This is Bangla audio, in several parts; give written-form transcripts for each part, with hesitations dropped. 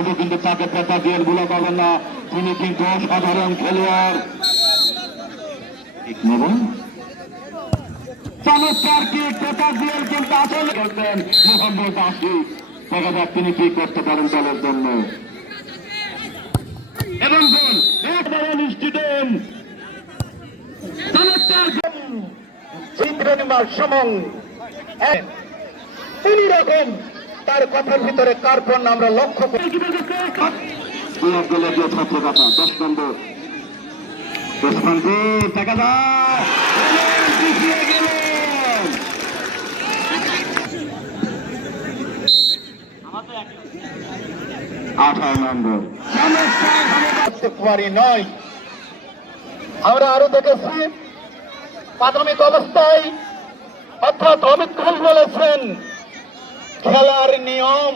তবু কিন্তু তাকে পেটা দিয়ে ভুলে পাবেন না, তিনি কিন্তু অসাধারণ খেলোয়াড়। চমৎকার কি পেটা দিয়ে কিন্তু আসলে করবেন মোহাম্মদ আশিক। দেখা যাক তিনি কি করতে পারেন দলের জন্য। এবং গোল একবারে নিশ্চিত চিত্রনিমার সমং তিনি রকম তার কথার ভিতরে কার্পণ আমরা লক্ষ্য করি। 10 নম্বর দেখা যায় 18 নম্বর নয়। আমরা আরো দেখেছি প্রাথমিক অবস্থায় অর্থাৎ অমিত ঘোষ বলেছেন খেলার নিয়ম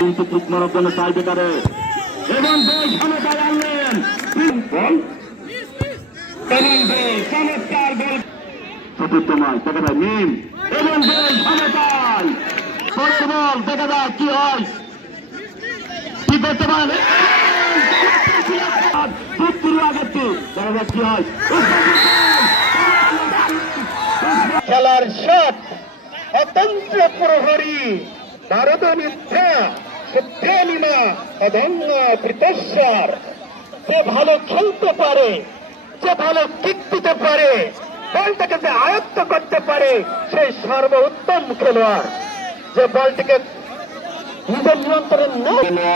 কিন্তু ঠিক করার জন্য চাই বেকারে এবং সমতায় আনলেন চমৎকার গোল চতুর্থ নয় দেখা যায় মিম এবং সমতায় পরের বল দেখা যায় কি হয় কি করতে পারে খেলার শট অতন্ত্র প্রহরী ভারত মিথ্যা সত্যনিমা অদম্য কৃতেশ্বর। যে ভালো খেলতে পারে, যে ভালো কিক দিতে পারে, বলটাকে যে আয়ত্ত করতে পারে, সেই সর্বোত্তম খেলোয়াড়। যে বলটিকে নিজের নিয়ন্ত্রণ না